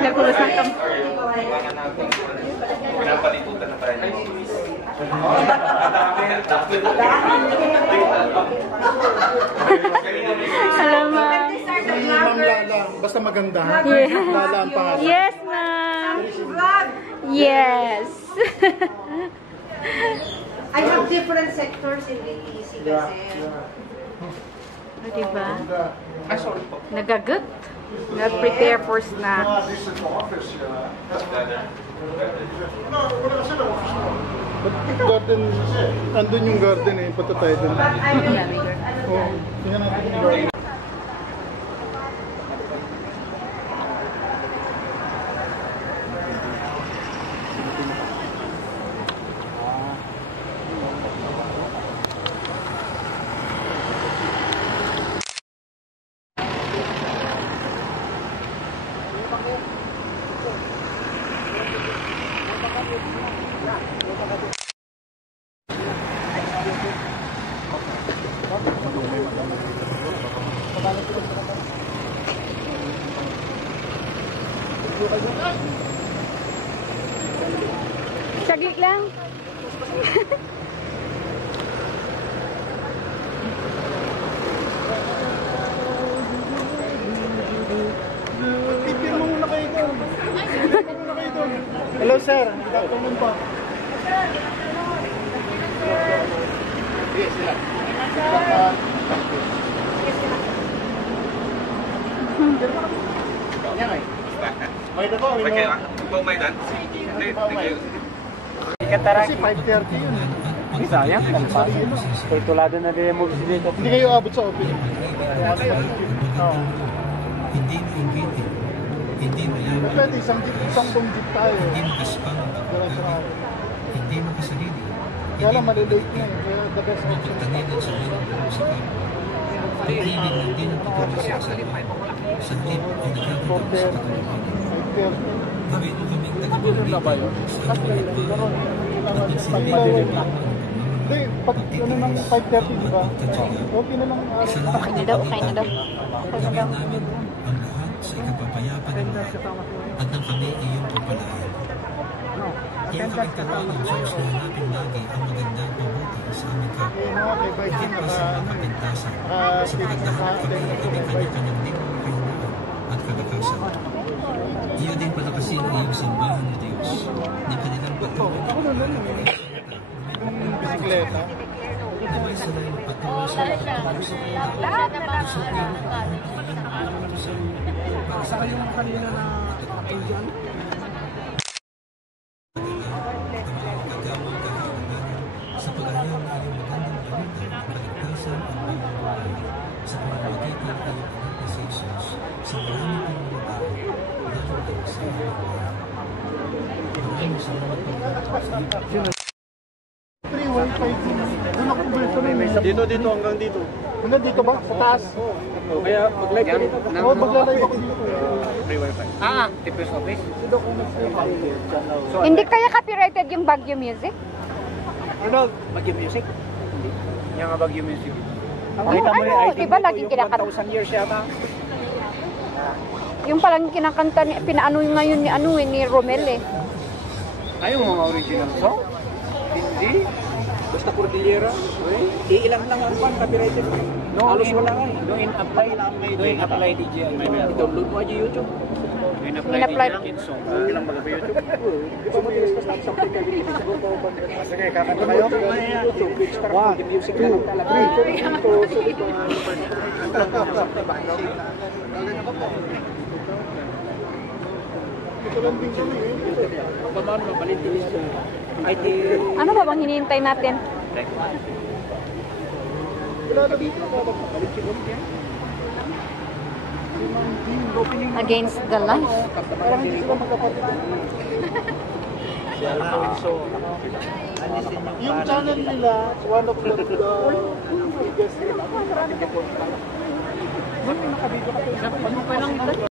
Nagkulusan ka. Pinapalitutan na tayo. Salamat. Ma'am Lala, basta maganda. Yeah. Lala ang pangalan. Yes, ma'am. Yes. I have different sectors in DTC kasi. Diba? Ay, sorry po. Nagagot. Nag-prepare for snack. This is the office, yeah. Garden, andun yung garden eh, punta tayo dun. But I will, Oh, tingnan natin yung garden. Saglit lang. Pipir mo muna kayo doon. Hello sir, tulong pa. Yes, sila. May ito po, Okay, po may dan. Kasi 5:30 yun. Sayang, tulado na din mo dito. Hindi kayo abot sa office. Oo. Pwede, isang jeep tayo. Kaya lang malilate na eh. Kaya the best option. Hindi, pag ano ng 5:30 diba? Okay na lang. Okay na daw, okay na daw. Okay na daw. Sa ikapapayapa ng lahat at ng kami iyong papalaan. Iyong kapagkaroon ng Diyos na hanapin lagi ang magandang pabuti sa aming kapwa. Higit pa sa mga kapintasan, sa pagdahan kami aming kanya-kanyang limang kahinaan at kalakasan. Iyo din palakasin ang iyong simbahan ni Diyos na kanilang patuloy Bisikleta. Naway sila yung patuloy sa pagkakas sa Saka yung kanina na Indian. sa pag-ayaw na iyong magandang gamitan ang kaligtasan ang iyong buhay sa pamamagitan ng iyong anak na si Jesus sa marami pang mga tao dahil sa iyong buhay. Maraming salamat po sa iyo. Free wifi din. Doon ako kumulito na yun. Dito hanggang dito. Hanggang dito ba? Sa taas? Kaya mag-live ka dito. Oo, maglalay ako dito. Free wifi. Tipis office. Hindi kaya copyrighted yung Baguio Music? Ano? Baguio Music? Hindi. Yung nga Baguio Music. Ano, diba laging kinakanta? 1,000 years yata. Yung palang kinakanta, pinaano ngayon ni Romel eh. Ay, yung mga original song? Hindi. Basta Cordillera. Iilang lang ang pan, copyrighted. Halos wala nga eh. No in-apply DJI. I-download mo aja YouTube. In-apply. Hindi lang mag-apply YouTube. Di ba mag-discuss natin sa pagkakas dito? Sige, kakanta kayo. 1, 2, 3. Ito lang din kami eh. Paano mabalitin siya? IT. Ano ba bang hinihintay natin? Against the light. Parang hindi sila magkapatid. Yung channel nila, one of the biggest. Marami ka po. Yung nakabito ka po.